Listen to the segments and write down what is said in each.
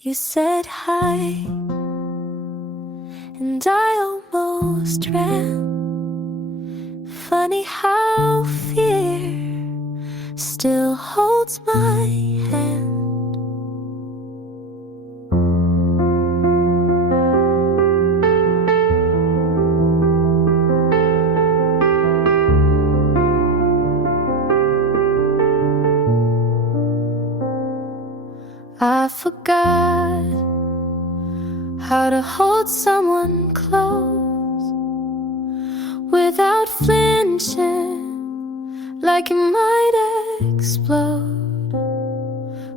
You said hi, and I almost ran. Funny how fear still holds my hand. I forgot how to hold someone close without flinching, like it might explode.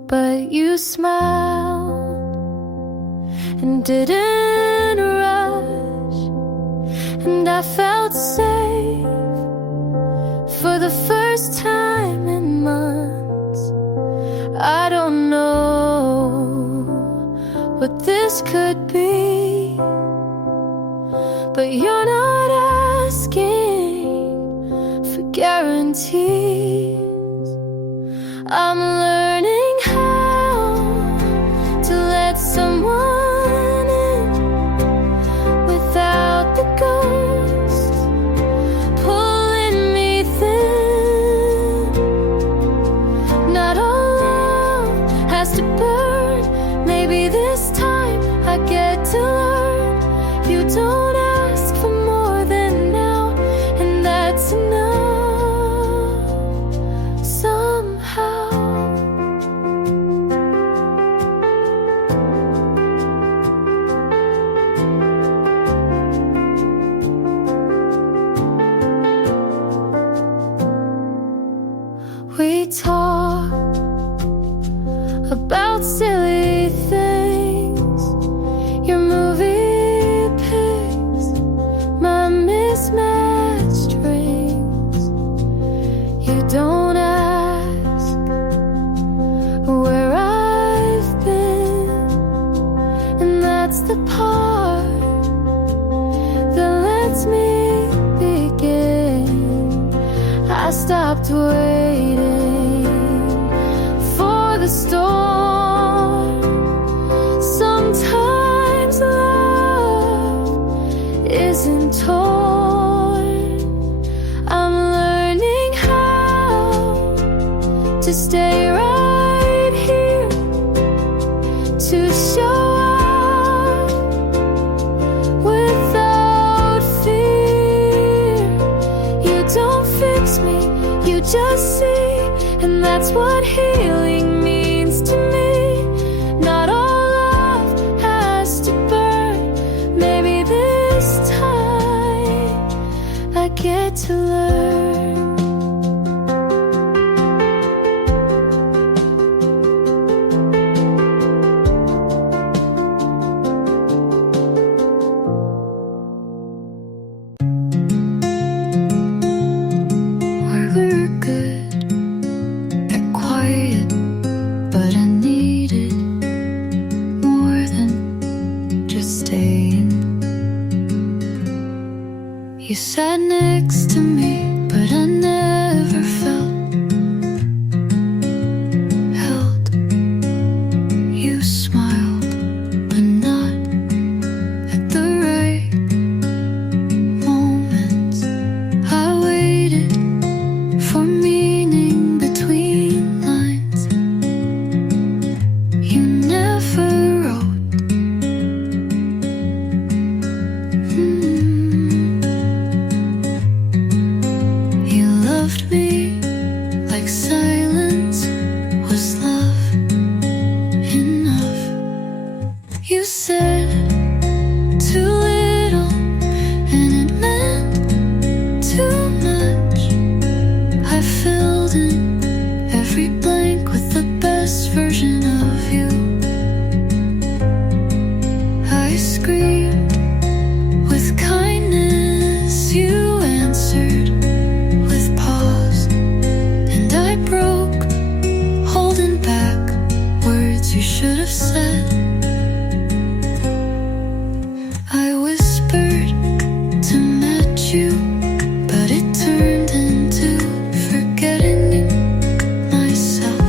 But you smiled and didn't rush, and I felt safe for the first time in months. I don't know what this could be, but you're not asking for guarantees. I'm learning how to let someone in without the ghosts pulling me thin. Not all love has to burn. Maybe this time I get to learn. You don't ask for more than now, and that's enough somehow. We talk about silly things, your movie picks, my mismatched rings. You don't ask where I've been, and that's the part that lets me begin. I stopped waiting for the storm. Sometimes love isn't torn. I'm learning how to stay right here, to show up without fear. You don't fix me, you just see, and that's what healing means to me. Not all love has to burn. Maybe this time I get to learn. Where we're good at quiet, but I needed more than just staying. You sat next to me, but I never felt held. You smiled, but not at the right moments. I waited for meaning between lines. You never wrote. You loved me like silence was love enough. You said too little, and it meant too much. I filled in every blank with the best version of you. I screamed with kindness, you answered with pause, and I broke, holding back words you should have said. I whispered to match you, but it turned into forgetting you myself.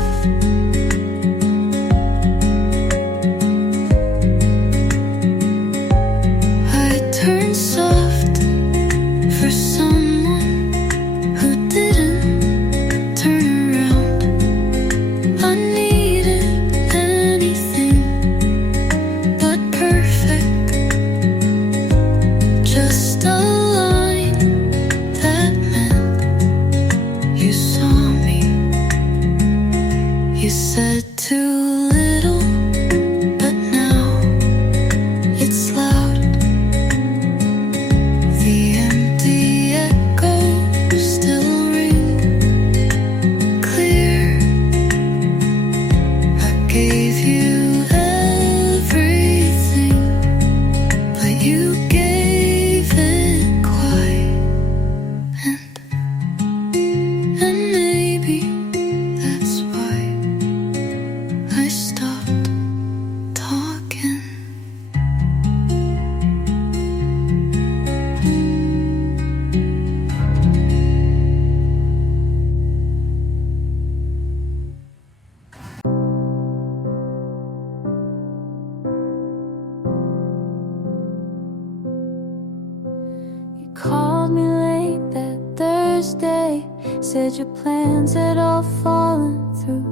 Said your plans had all fallen through.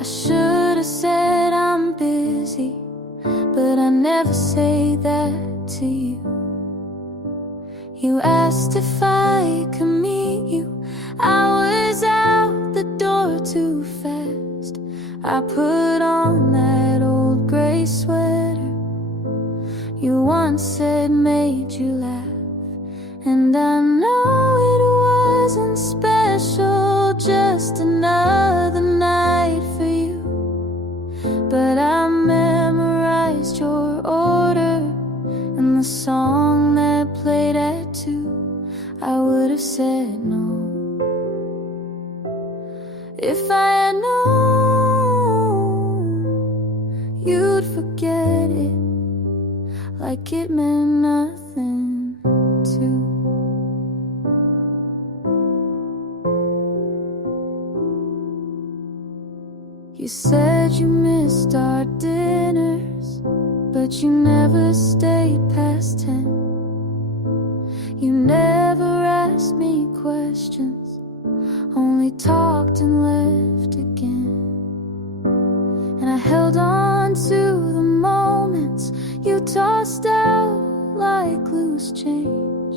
I should have said I'm busy, but I never say that to you. You asked if I could meet you. I was out the door too fast. I put on that old gray sweater you once said made you laugh. And I know it wasn't special, just another night for you. But I memorized your order and the song that played at 2. I would have said no if I had known you'd forget it like it meant nothing to. You said you missed our dinners, but you never stayed past 10. You never asked me questions, only talked and left again. And I held on to the moments you tossed out like loose change,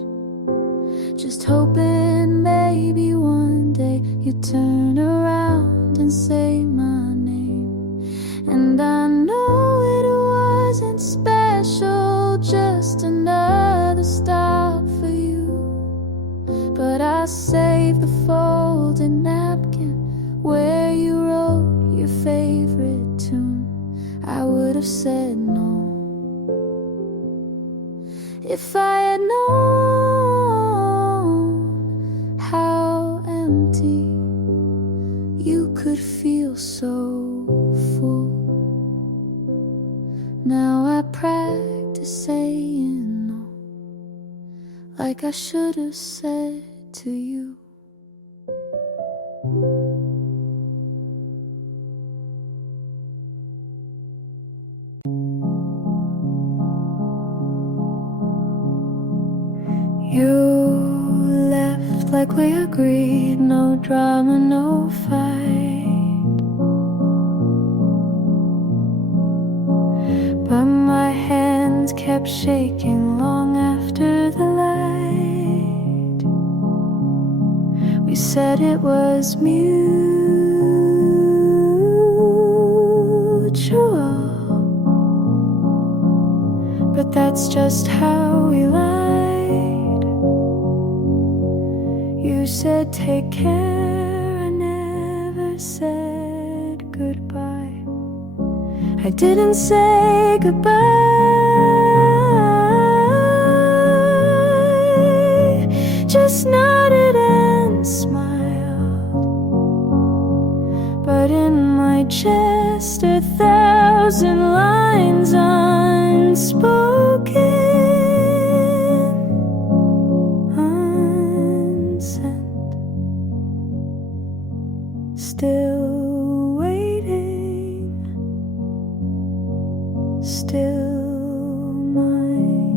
just hoping maybe one day you'd turn around and say my name. And I know it wasn't special, just another stop for you. But I saved the folded napkin where you wrote your favorite tune. I would have said no if I had known how empty you could feel so full. Now I practice saying no, like I should have said to you. You left like we agreed, no drama, no fight. But my hands kept shaking long after the light. We said it was mutual, but that's just how we lied. You said take care, I never said goodbye. I didn't say goodbye, just nodded and smiled. But in my chest 1,000 lines unspoken, still waiting, still mine.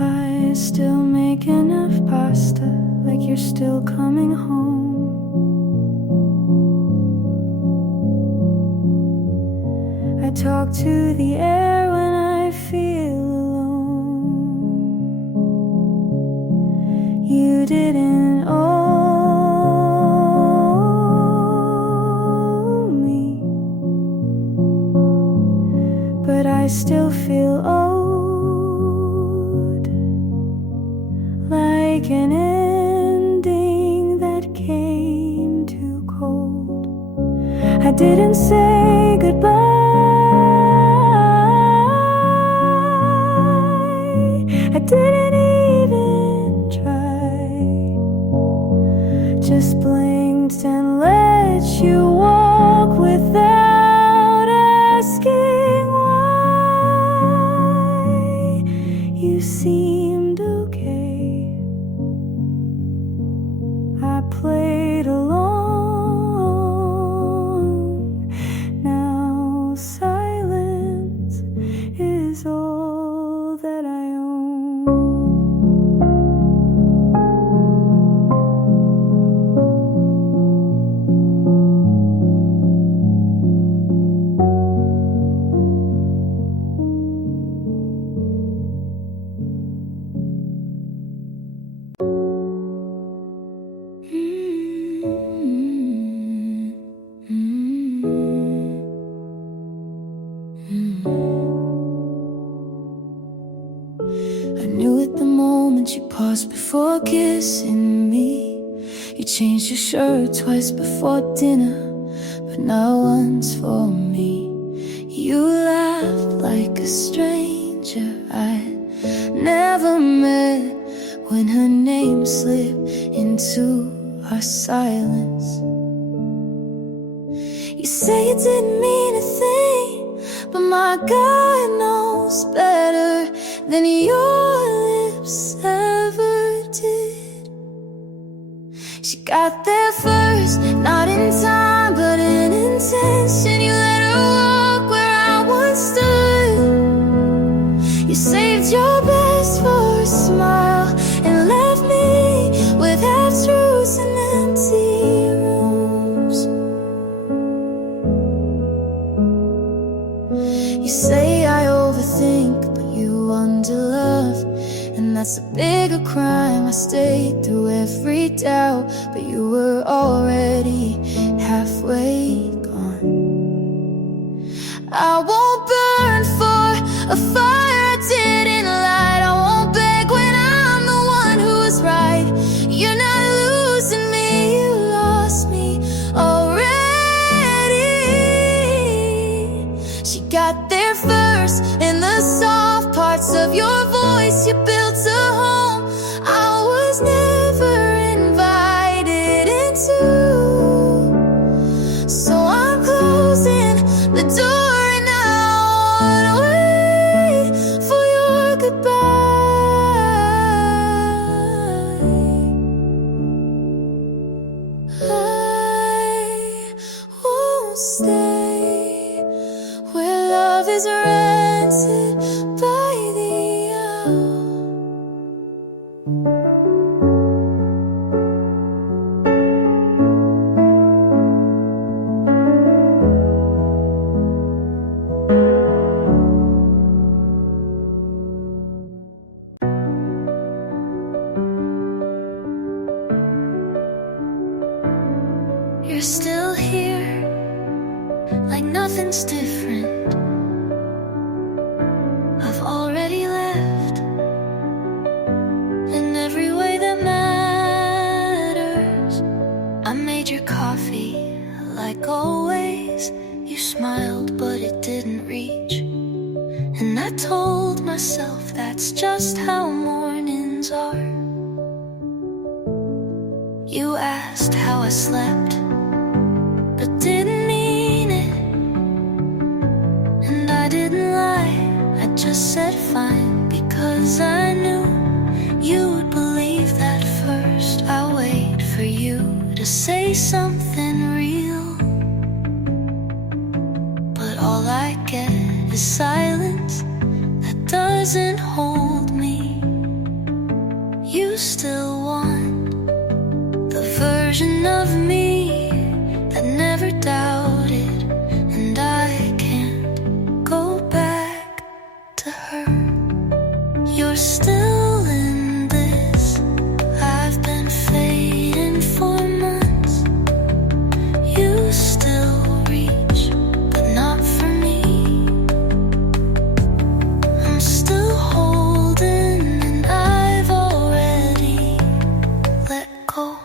I still make enough pasta, like you're still coming home. I talk to the air when I feel you didn't owe me, but I still feel owed, like an ending that came too cold. I didn't say goodbye, I didn't even try, just blinked and let you walk without asking why. You seemed okay, I played along. Now silence before kissing me. You changed your shirt twice before dinner, but not once for me. You laughed like a stranger I'd never met when her name slipped into our silence. You say it didn't mean a thing, but my God knows better than your lips ever did. She got there first, not in time, but in intention. You let her walk where I once stood. You saved your best for a smile and left me with half-truths and empty rooms. You say I overthink, but you underlove, and that's a bigger crime. I stayed through every doubt, but you were already halfway gone. I won't burn for a fire I didn't light. I won't beg when I'm the one who's right. You're not losing me, you lost me already. She got there first, in the soft parts of your voice. You built a home I was never invited into. So I'm closing the door and I won't wait for your goodbye. I won't stay where love is rented by the hour. You're still here, like nothing's different. I've already left in every way that matters. I made your coffee like always. You smiled, but it didn't reach. And I told myself that's just how mornings are. You asked how I slept, but didn't mean it. And I didn't lie, I just said fine, because I knew you would believe that first. I wait for you to say something real, but all I get is silence that doesn't hold me. You still want the version of me that never doubted, and I can't go back to her. You're still in this. I've been fading for months. You still reach, but not for me. I'm still holding, and I've already let go.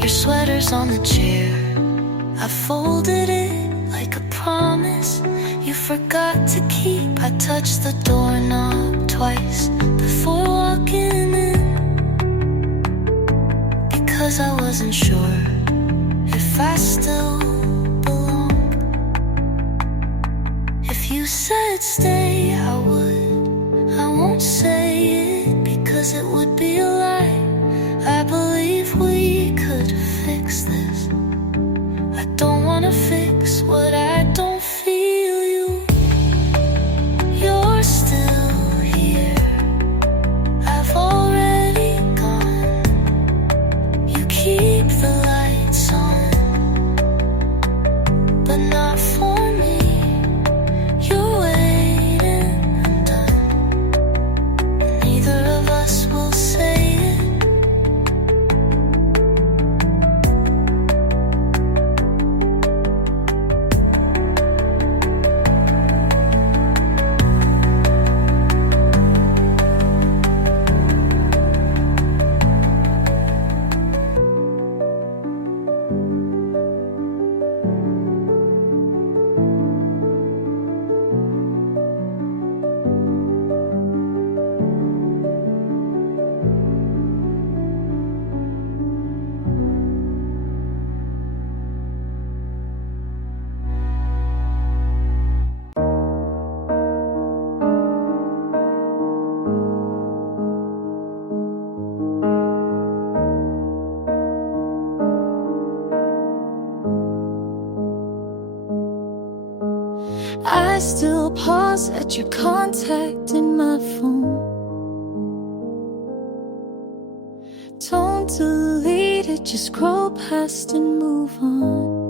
Your sweater's on the chair. I folded it like a promise you forgot to keep. I touched the doorknob twice before walking in, because I wasn't sure if I still belong. If you said stay, I would. I won't say it, because it would be a lie. I believe we could fix this. I don't wanna fix what I don't feel. You're still here. I've already gone. You keep the lights on, but not for me. You're waiting at your contact in my phone. Don't delete it, just scroll past and move on.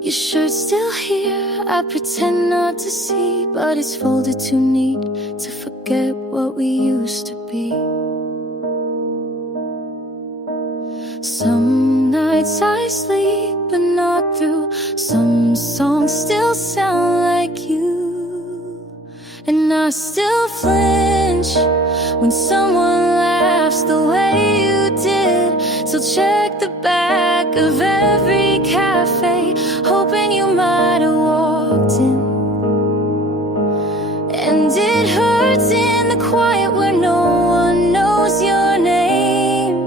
Your shirt's still here, I pretend not to see, but it's folded too neat to forget what we used to be. Some nights I sleep but not through. Some songs still sound like you, and I still flinch when someone laughs the way you did. So check the back of every cafe, hoping you might have walked in. And it hurts in the quiet where no one knows your name,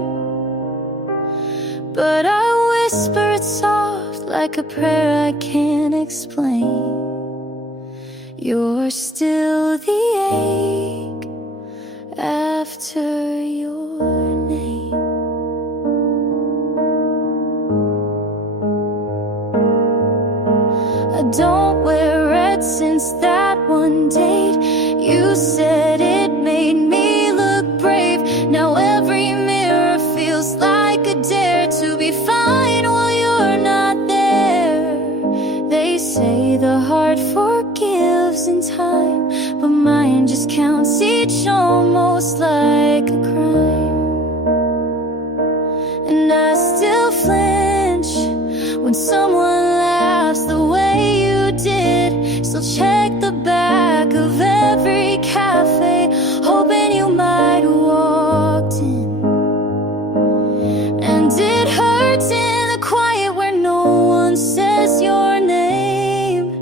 but I whisper it soft like a prayer I can't explain. You're still the ache after your name. I don't wear red since that one date. You said it made me look brave. Now every mirror feels like a dare to be fine while you're not there. They say the heart forgives in time, but mine just counts each almost like a crime. And I still flinch when someone laughs the way you did. So check the back of every cafe, hoping you might have walked in. And it hurts in the quiet where no one says your name,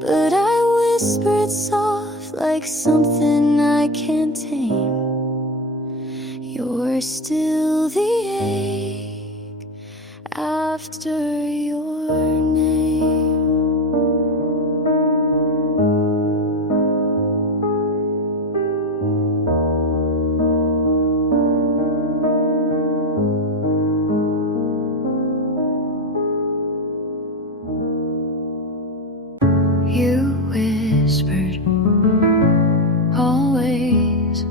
but I whisper it soft like something I can't tame. You're still the ache after your name. You whispered always,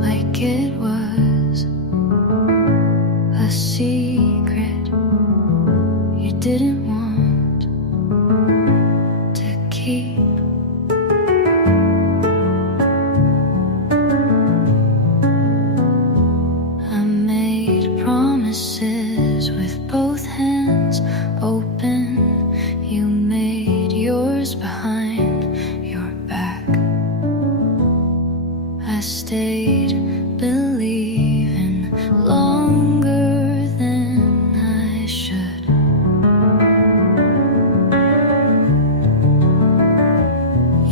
like it was a secret you didn't want to keep. I made promises with both hands open. You made yours behind your back. I stayed believing longer than I should.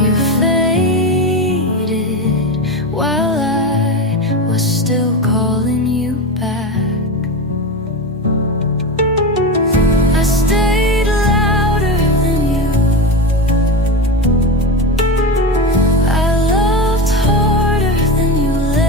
You faded while I was still calling you back. I stayed louder than you. I loved harder than you let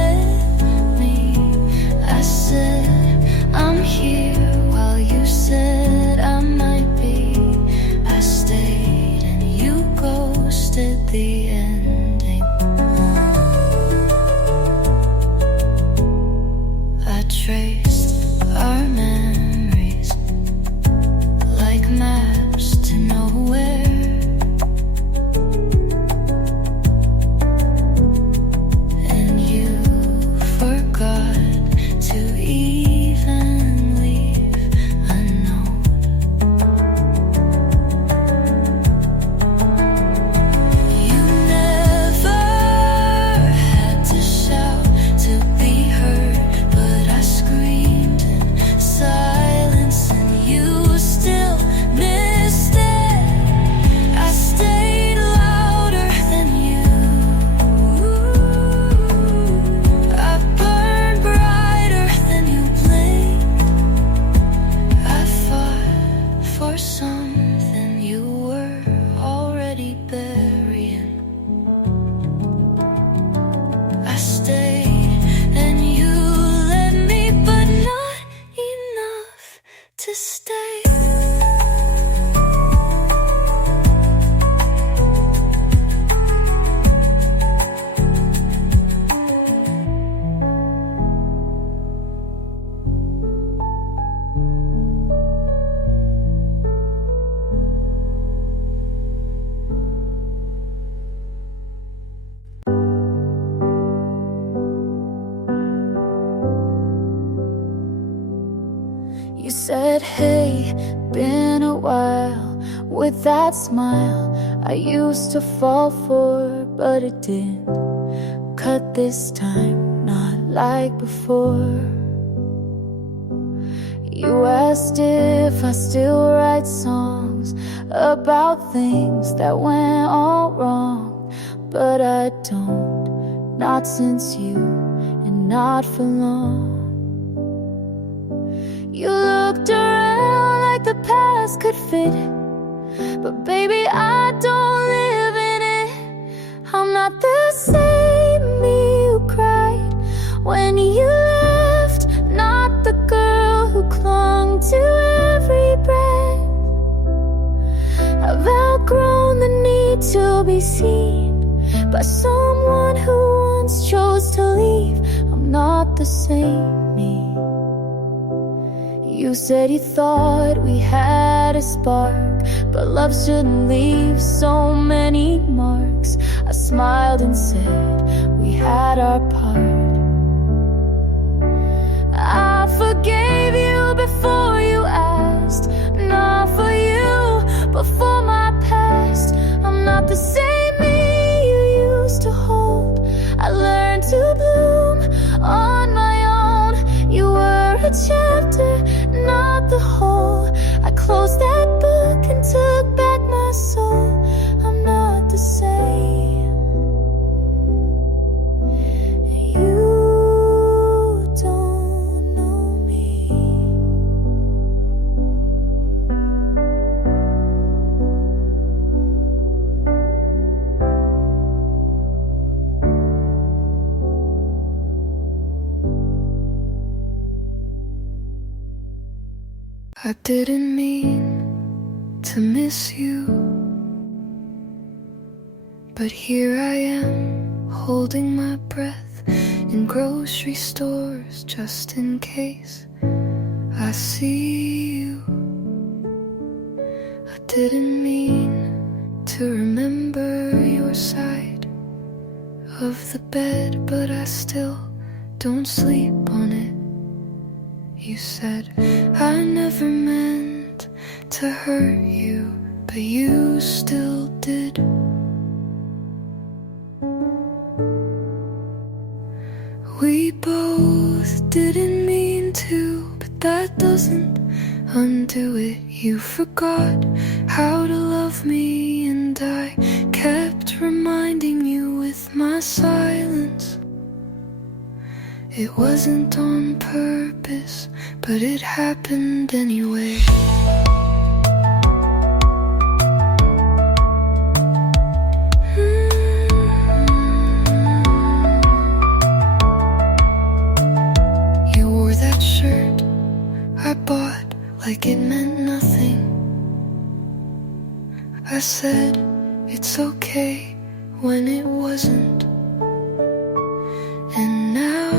with that smile I used to fall for, but it didn't cut this time, not like before. You asked if I still write songs about things that went all wrong, but I don't, not since you, and not for long. You looked around like the past could fit, but baby, I don't live in it. I'm not the same me who cried when you left, not the girl who clung to every breath. I've outgrown the need to be seen by someone who once chose to leave. I'm not the same me. You said you thought we had a spark, but love shouldn't leave so many marks. I smiled and said we had our part. I forgave you before you asked, not for you, but for my past. I'm not the same me you used to hold. I learned to bloom on my own. You were a chapter, not the whole. I closed that book and took back my soul. I'm not the same. You don't know me. I didn't mean to miss you, but here I am, holding my breath in grocery stores, just in case I see you. I didn't mean to remember your side of the bed, but I still don't sleep on it. You said I never meant to hurt you, but you still did. We both didn't mean to, but that doesn't undo it. You forgot how to love me, and I kept reminding you with my silence. It wasn't on purpose, but it happened anyway. You wore that shirt I bought like it meant nothing. I said it's okay when it wasn't. And now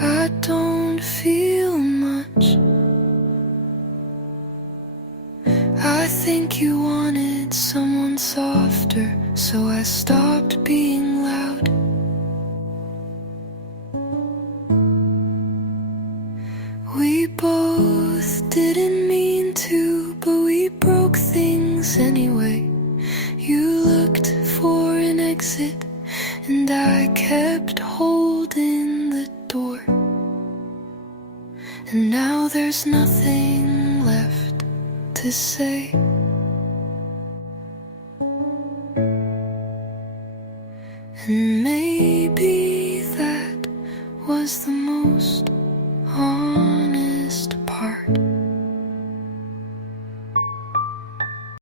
I don't feel much. I think you wanted someone softer, so I stopped being loud. We both didn't mean to, but we broke things anyway. You looked for an exit, and I kept holding the door. And now there's nothing left to say. And maybe that was the most honest